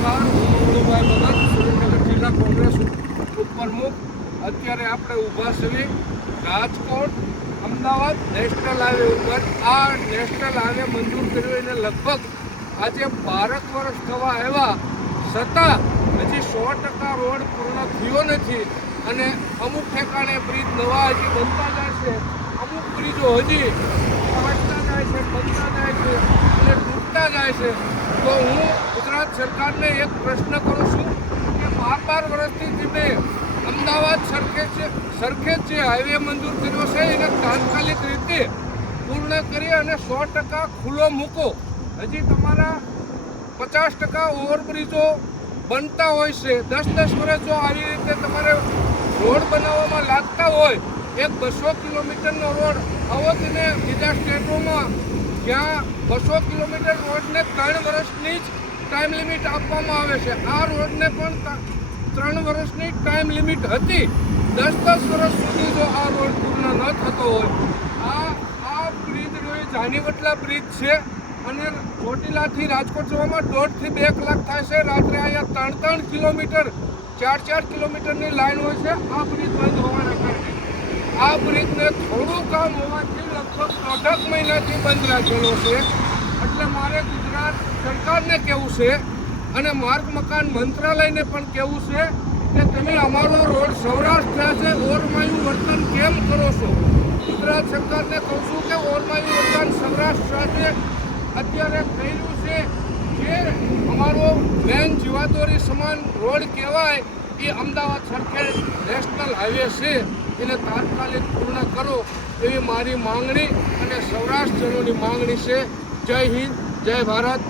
નમસ્કાર, હું મનુભાઈ ભગત, સુરેન્દ્રનગર જિલ્લા કોંગ્રેસ ઉપપ્રમુખ. અત્યારે આપણે ઊભા છીએ રાજકોટ અમદાવાદ નેશનલ હાઈવે ઉપર. આ નેશનલ હાઈવે મંજૂર કર્યો એને લગભગ આજે 12 વર્ષ થવા આવ્યા, છતાં હજી 100% રોડ પૂર્ણ થયો નથી. અને અમુક ઠેકાણે બ્રિજ નવા હજી બનતા જાય છે, અમુક બ્રિજો હજી પહોંચતા જાય છે, બનતા જાય છે અને તૂટતા જાય છે. તો હું ગુજરાત સરકારને એક પ્રશ્ન કરું છું કે 12 વર્ષથી તમે અમદાવાદ સરખેજ જે હાઈવે મંજૂર કર્યો છે એને તાત્કાલિક રીતે પૂર્ણ કરી અને 100% ખુલ્લો મૂકો. હજી તમારા 50% ઓવરબ્રિજો બનતા હોય છે. 10 વર્ષ જો આવી રીતે તમારે રોડ બનાવવામાં લાગતા હોય, એક 200 કિલોમીટરનો રોડ આવો તેને બીજા સ્ટેટોમાં જ્યાં 200 કિલોમીટર રોડને 3 વર્ષની જ ટાઈમ લિમિટ આપવામાં આવે છે, આ રોડને પણ 3 વર્ષની ટાઈમ લિમિટ હતી. 10 વર્ષ સુધી જો આ રોડ પૂર્ણ ન થતો હોય, આ બ્રિજ જાનીવટલા બ્રિજ છે અને ચોટીલાથી રાજકોટ જવામાં 1.5 થી 2 કલાક થાય છે. રાત્રે અહીંયા 3 કિલોમીટર 4 કિલોમીટરની લાઈન હોય છે. આ બ્રિજ બંધ હોવાના કારણે આ બ્રિજને થોડું કામ હોવાથી લગભગ 8 મહિનાથી બંધ રાખેલો છે. એટલે મારે ગુજરાત સરકારને કહેવું છે અને માર્ગ મકાન મંત્રાલયને પણ કહેવું છે કે તમે અમારો રોડ સૌરાષ્ટ્ર થયા છે, ઓરમાયું વર્તન કેમ કરો છો? ગુજરાત સરકારને કહું છું કે ઓરમાયું વર્તન સૌરાષ્ટ્ર સાથે અત્યારે થયેલું છે. જે અમારો મેન જીવાદોરી સમાન રોડ કહેવાય એ અમદાવાદ સરખેજ નેશનલ હાઈવે છે, એને તાત્કાલિક પૂર્ણ કરો એવી મારી માંગણી અને સૌરાષ્ટ્રજનોની માંગણી છે. જય હિન્દ, જય ભારત.